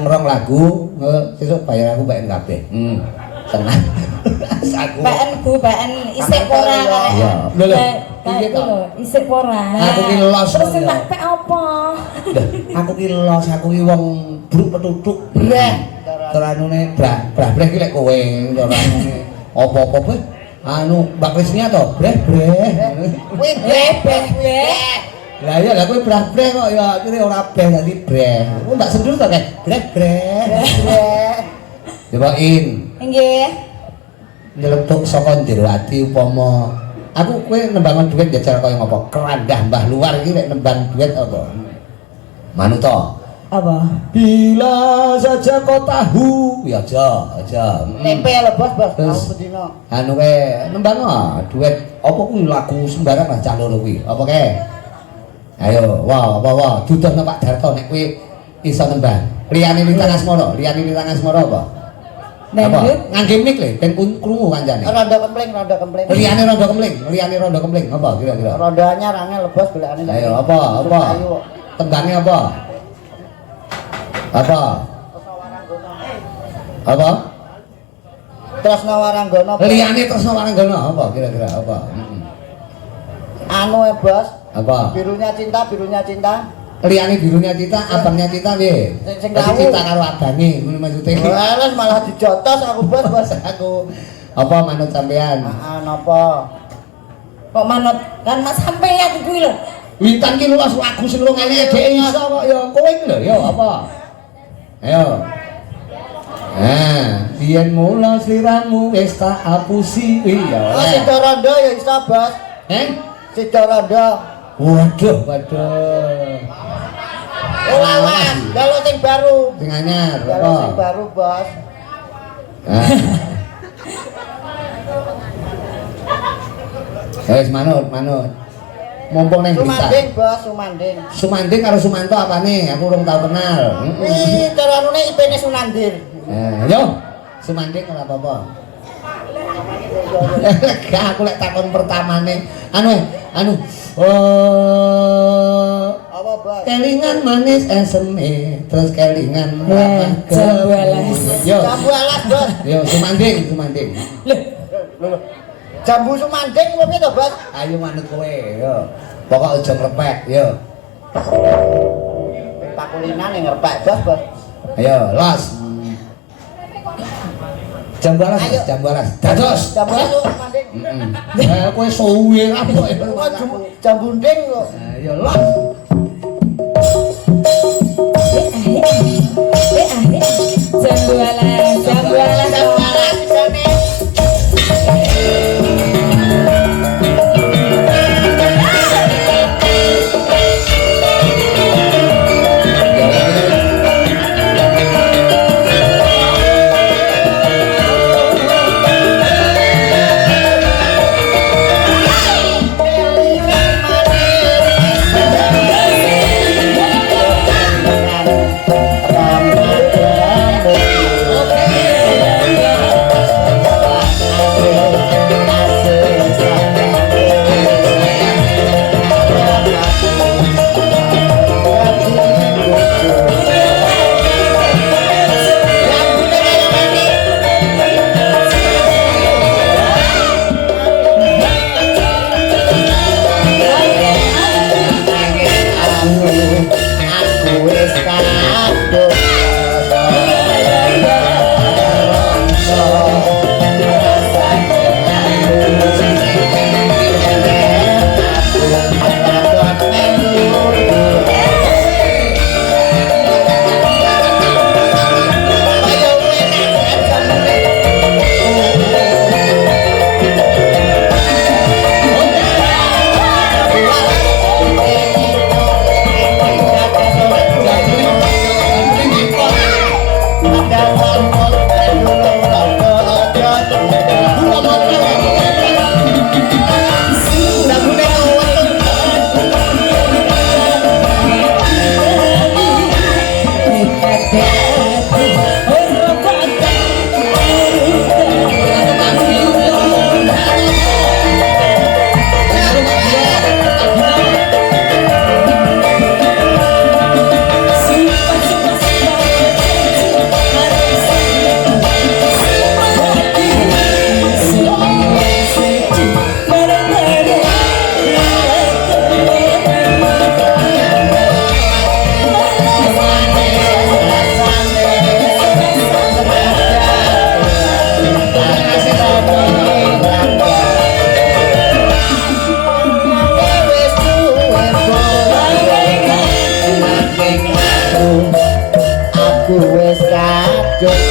nembang rong lagu, sesuk bayar aku bae kabeh. Tenang. Aku baen isik ora kae. Iya. Lho lho. Piye to? Isik ora. Aku ki los. Terus tak pek apa? Aku ki los, aku ki wong bruk petutuk. Breh. Teranune brah-breh ki lek kowe teranune. Apa-apa kowe? Anu Mbak Krisnia to, breh-breh. Kuwi breh. Lah iya lah kowe brah-breh kok ya akhire ora breh dadi breh. Kowe Mbak Sendur to kae breh-breh. Cobain. Nggih. Nyeletuk saka jero ati upama aku kowe nembang dhuwit ya cara kaya ngopo? Kerandah mbah luar iki lek nembang dhuwit apa? Manut to. Apa? Bila saja kau tahu, ya aja. Tempe lho bos, Terus, bedino. anu kae nembang dhuwit apa kuwi lagu sembarang lah cah loro kuwi. Apa kae? Ayo, wah, dudohno Pak Darto nek kowe iso nembang. Liyane Lintang Asmara, apa? Dangdut ngangge mic le ben krungu kancane. Rondo kempling. Liyane rondo kempling apa kira-kira? Rondo anyar angel lebos golekane. Ayo apa? Tembange apa? Apa? Tresna Waranggono. Liyane Tresna Waranggono apa kira-kira apa? Anu bos. Apa? Birunya cinta. Liyane birunya cinta, abangnya cinta piye? Sing cinta karo abange, ngono maksude. Wes malah dijotos aku bos. Aku apa manut sampean? Heeh, napa? Kok manut kan Mas sampean kuwi lho. Lintang ki luas lagu sing lu ngene dhek iso kok ya kowe iki lho ya apa? Ayo. Biyen mula sliramu wis tak apusi ya. Oh, Sida Rondo ya iso, Bos. Sida Rondo. Waduh. Lawas, kalau sing baru. Sing anyar, Kalau sing baru, Bos. Wis manut. Mumpung ning Blitar. Sumanding, Bos, Sumanding. Sumanding karo Sumanto apane? Aku urung tau kenal. Ih, cara anune IP-ne Sunandir. Yo. Sumanding ora apa-apa. Gak aku lek takon pertamane. Anu. Apa, Bos? Kelingan manis eseme, terus kelingan jambu alas. Yo. Jambu alas, Bos. Yo, Sumanding. Lho. Jambu Sumanding kuwi piye to, Bos? Ayo manut kowe, yo. Pokok aja ngrepek, yo. Pakulinan ning ngrepek, Bos. Ayo, los. Jambu alas. Dados. Jambu alas Sumanding. Kowe suwe apa Jambu nding kok. Ayo, los. Jambu alas isane. Cuk.